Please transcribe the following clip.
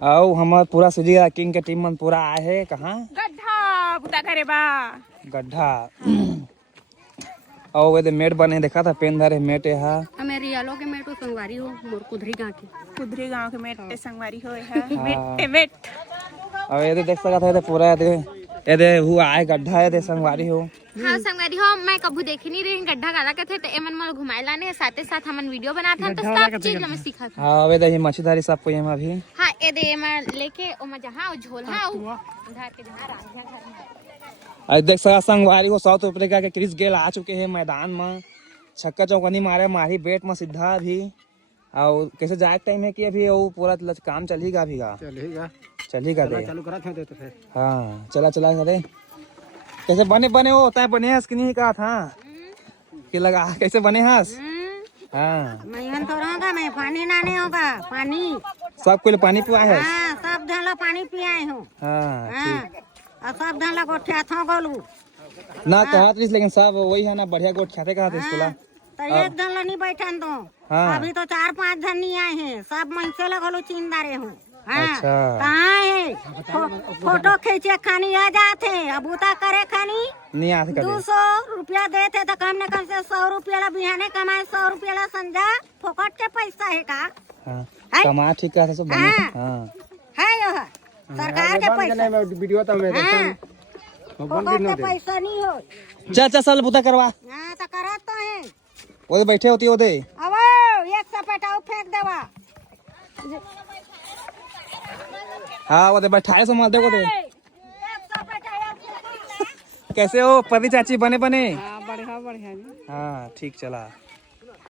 आओ हमार पूरा सुजी किंग के टीम मन पूरा आए है कहाँ गड्ढा बुता करे बा गड्ढा और वे मेट बने देखा था पेन धरे मेट है मेरी आलो के मेटो संगवारी हो मोर कुधरी गांव के मेट संगवारी होए है हाँ। मेट और ये देख सकता है पूरा ये हुआ आए गड्ढा है संगवारी हो। हाँ संगवारी हो मैं कभी देखी नहीं रही गड्ढा काला के थे तो एमन मोल घुमाए लाने साथे साथ हमन वीडियो बनात हन तो सब चीज में सीखा था। हां वे दही मछलीधारी सब को हम अभी हां ए दे मैं लेके ओ में जहां झोल हां उधार के जहां रांझा घर में आज देख सकता संगवारी हो साउथ अफ्रीका के क्रिस गेल आ चुके हैं मैदान में छक्का चौकनी मारे मारी बेट में सीधा अभी और कैसे जाए टाइम है कि अभी वो पूरा काम चलेगा अभी का चलेगा दे चालू करा थे तो फिर हाँ चला करे कैसे बने हो होता है बने हंस कि नहीं कहा था कि लगा कैसे बने हंस हाँ मैं तो रहूंगा मैं पानी नाने होगा पानी सब कोई पानी पिया है हाँ सब ढाला पानी पियाए हूँ हाँ ठीक और सब ढाला गोठिया था गोलू ना कहा लेकिन सब वही है ना बढ़िया गोट खाते कहा थे स्कूला तो एक ढाला नहीं बैठन तो हाँ। अभी तो 4-5 जन नहीं आए हैं सब मनसे लगलो चिंदारे हूँ हाँ अच्छा। कहाँ है फोटो खींचे खानी आ जाते अब उता करे खानी नहीं आ सका 200 रुपया देते तो कम ने कम से 100 रुपया ला बिहाने कमाए 100 रुपया ला संजा फोकट के पैसा है का हाँ है? कमा ठीक कहा था सब बने हाँ। हाँ है यो है सरकार के पैसा वीडियो तो मैं हाँ फोकट के पैसा नहीं हो चल चल बुता करवा हाँ तो करा तो है वो बैठे होती होते अब एक सपेटा फेंक देवा हाँ वो बैठाए संभाल देखो दे एक सपेटा कैसे हो पति चाची बने बढ़िया हाँ ठीक चला।